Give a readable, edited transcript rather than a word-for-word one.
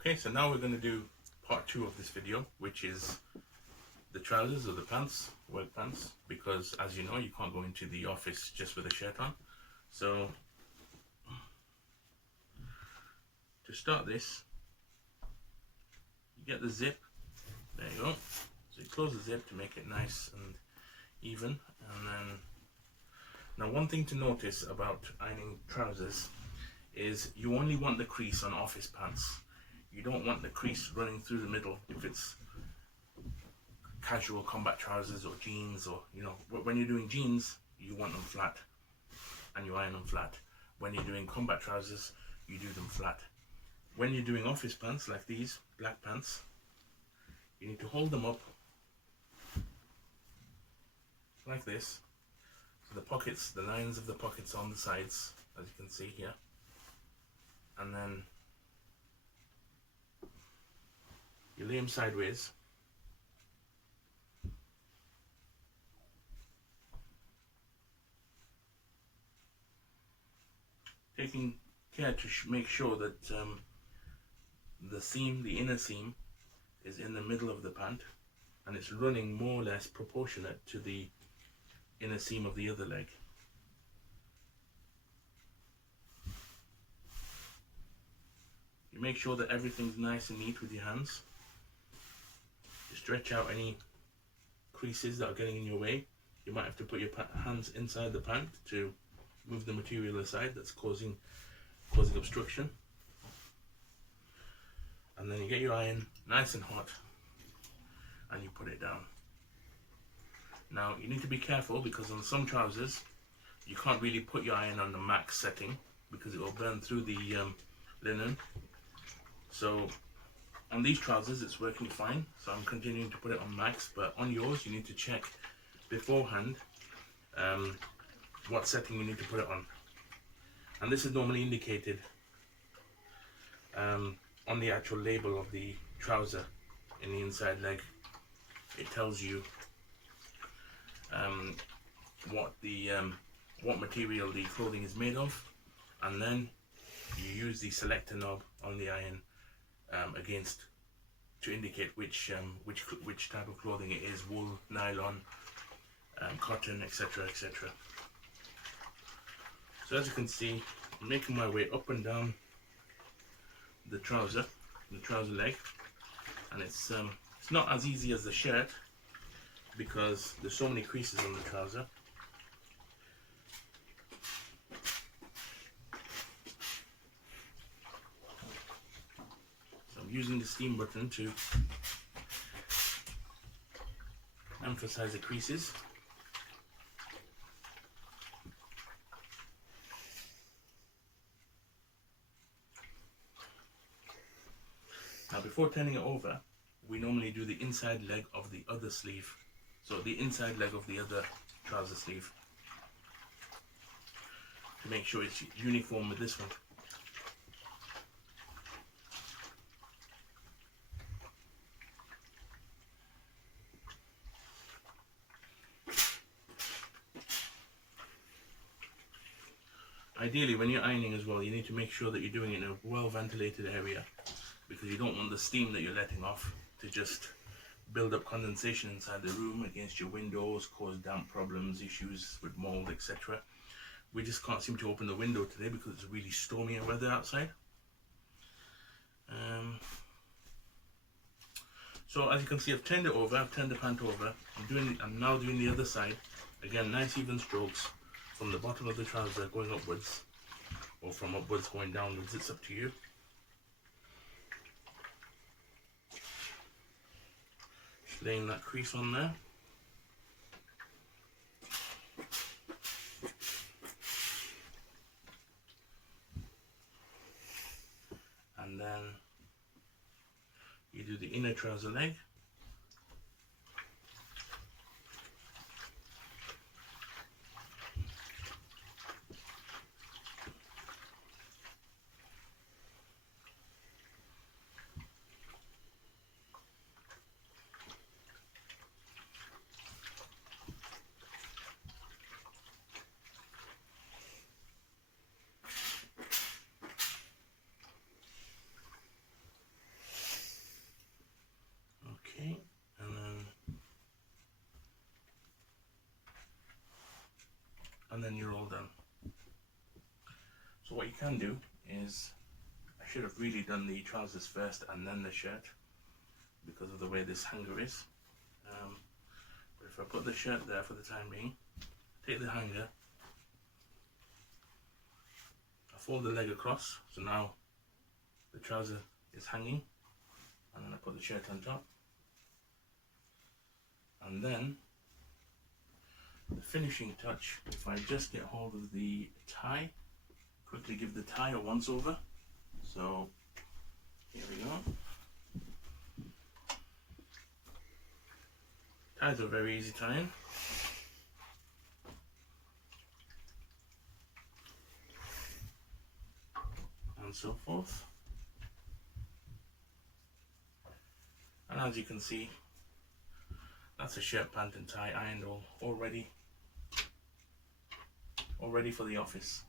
Okay, so now we're going to do part 2 of this video, which is the trousers or the pants, work pants, because as you know, you can't go into the office just with a shirt on. So to start this, you get the zip, there you go. So you close the zip to make it nice and even. And then, now one thing to notice about ironing trousers is you only want the crease on office pants. You don't want the crease running through the middle if it's casual combat trousers or jeans, or when you're doing jeans you want them flat and you iron them flat. When you're doing combat trousers you do them flat. When you're doing office pants like these black pants, you need to hold them up like this, so the pockets, the lines of the pockets on the sides, as you can see here, and then you lay them sideways. Taking care to make sure that the seam, the inner seam, is in the middle of the pant and it's running more or less proportionate to the inner seam of the other leg. You make sure that everything's nice and neat with your hands. You stretch out any creases that are getting in your way. You might have to put your hands inside the pant to move the material aside that's causing obstruction. And then you get your iron nice and hot and you put it down. Now you need to be careful, because on some trousers you can't really put your iron on the max setting because it will burn through the linen. So on these trousers it's working fine, so I'm continuing to put it on max, but on yours you need to check beforehand what setting you need to put it on. And this is normally indicated on the actual label of the trouser in the inside leg. It tells you what material the clothing is made of, and then you use the selector knob on the iron to indicate which type of clothing it is: wool, nylon, cotton, etc., etc. So as you can see, I'm making my way up and down the trouser leg, and it's not as easy as the shirt because there's so many creases on the trouser. So I'm using the steam button to emphasize the creases. Now before turning it over, we normally do the inside leg of the other sleeve. So the inside leg of the other trouser sleeve, to make sure it's uniform with this one. Ideally, when you're ironing as well, you need to make sure that you're doing it in a well ventilated area, because you don't want the steam that you're letting off to just build up condensation inside the room against your windows, cause damp problems, issues with mold, etc. We just can't seem to open the window today because it's really stormy weather outside. So as you can see, I've turned it over, I've turned the pant over. I'm now doing the other side. Again, nice even strokes from the bottom of the trouser going upwards, or from upwards going downwards, it's up to you. Just laying that crease on there. And then you do the inner trouser leg. and then you're all done. So what you can do is, I should have really done the trousers first and then the shirt because of the way this hanger is. But if I put the shirt there for the time being, take the hanger, I fold the leg across, so now the trouser is hanging, and then I put the shirt on top, and then the finishing touch, if I just get hold of the tie, quickly give the tie a once over. So here we go. Ties are very easy tying. And so forth. And as you can see, that's a shirt, pant and tie ironed all ready for the office.